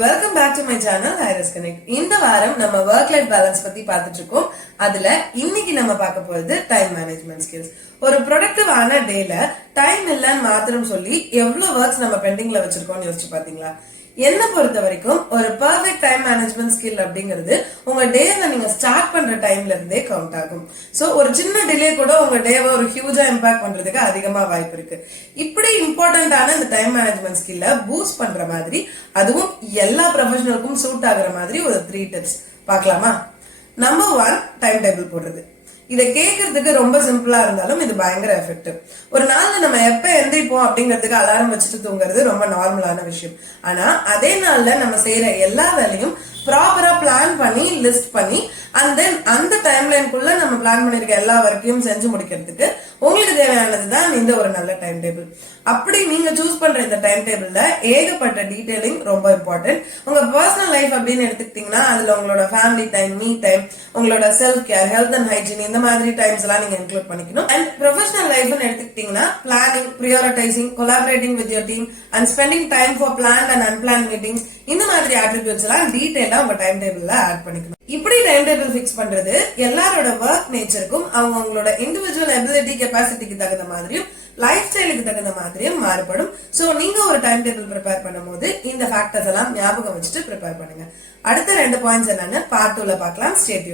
Welcome back to my channel Iris Connect. இந்த வாரம் நம்ம ஒர்க் லைஃப் பேலன்ஸ் பத்தி பார்த்துட்டு இருக்கோம். அதுல இன்னைக்கு நம்ம பார்க்க போறது டைம் மேனேஜ்மெண்ட் ஸ்கில்ஸ். ஒரு ப்ரொடக்டிவான டேல டைம் இல்லன்னு மாத்திரம் சொல்லி எவ்வளவு ஒர்க்ஸ் நம்ம பெண்டிங்ல வச்சிருக்கோம்னு யோசிச்சு பாத்தீங்களா? என்ன பொறுத்த வரைக்கும் ஒரு பெர்ஃபெக்ட் டைம் மேனேஜ்மெண்ட் ஸ்கில் அப்படிங்கிறது உங்க டேவை நீங்க ஸ்டார்ட் பண்ற டைம்ல இருந்தே கவுண்ட் ஆகும். சோ ஒரு சின்ன டிலே கூட உங்க டேவை ஒரு ஹியூஜா இம்பாக்ட் பண்றதுக்கு அதிகமா வாய்ப்பு இருக்கு. இப்படி இம்பார்ட்டன்டான இந்த டைம் மேனேஜ்மெண்ட் ஸ்கில்ல பூஸ்ட் பண்ற மாதிரி, அதுவும் எல்லா ப்ரொஃபஷனலுக்கும் சூட் ஆகுற மாதிரி ஒரு 3 டிப்ஸ் பார்க்கலாமா? நம்பர் 1, டைம் டேபிள் போடுறது. இதை கேட்கறதுக்கு ரொம்ப சிம்பிளா இருந்தாலும் இது பயங்கர எஃபெக்டிவ். ஒரு நாள்ல நம்ம எப்ப எந்திரிப்போம் அப்படிங்கிறதுக்கு அலாரம் வச்சுட்டு தூங்குறது ரொம்ப நார்மலான விஷயம். ஆனா அதே நாள்ல நம்ம செய்யற எல்லா வேலையும் ப்ராப்பரா பிளான் பண்ணி லிஸ்ட் பண்ணி அந்த டைம்லைனுக்குள்ள நம்ம பிளான் பண்ணிருக்க எல்லா ஒர்க்கையும் செஞ்சு முடிக்கிறதுக்கு உங்களுக்கு தேவையானதுதான் இந்த ஒரு நல்ல டைம் டேபிள். அப்படி நீங்க சூஸ் பண்ற இந்த டைம் டேபிள்ல ஏகப்பட்ட டீடைலிங் ரொம்ப இம்பார்ட்டன்ட். உங்க பர்சனல் லைஃப் அப்படின்னு எடுத்துக்கிட்டீங்கன்னா அதுல உங்களோட ஃபேமிலி டைம், மீ டைம், உங்களோட self care, health and hygiene, இந்த மாதிரி டைம்ஸ் எல்லாம் நீங்க இன்க்ளூட் பண்ணிக்கணும். அண்ட் ப்ரொஃபஷனல் லைஃப்னு எடுத்துக்கிட்டீங்கன்னா planning, prioritizing, collaborating with your team and spending time for plan and unplan meetings, இந்த மாதிரி ஆட்ரிபியூட்ஸ் எல்லாம் டீடைலா உங்க டைம் டேபிள்ல ஆட் பண்ணிக்கணும். இப்படி டைம் டேபிள் பிக்ஸ் பண்றது எல்லாரோட ஒர்க் நேச்சருக்கும் அவங்களோட இண்டிவிஜுவல் எபிலிட்டி, கெபாசிட்டிக்கு தகுந்த மாதிரியும் லைஃப் ஸ்டைலுக்கு தகுந்த மாதிரியும் மாறுபடும். சோ நீங்க ஒரு டைம் டேபிள் ப்ரிப்பேர் பண்ணும்போது இந்த ஃபேக்டர்ஸ் எல்லாம் ஞாபகம் வச்சுட்டு ப்ரிப்பேர் பண்ணுங்க. அடுத்த 2 பாயிண்ட்ஸ் என்னன்னு பார்ட் 2ல பார்க்கலாம். Stay tuned.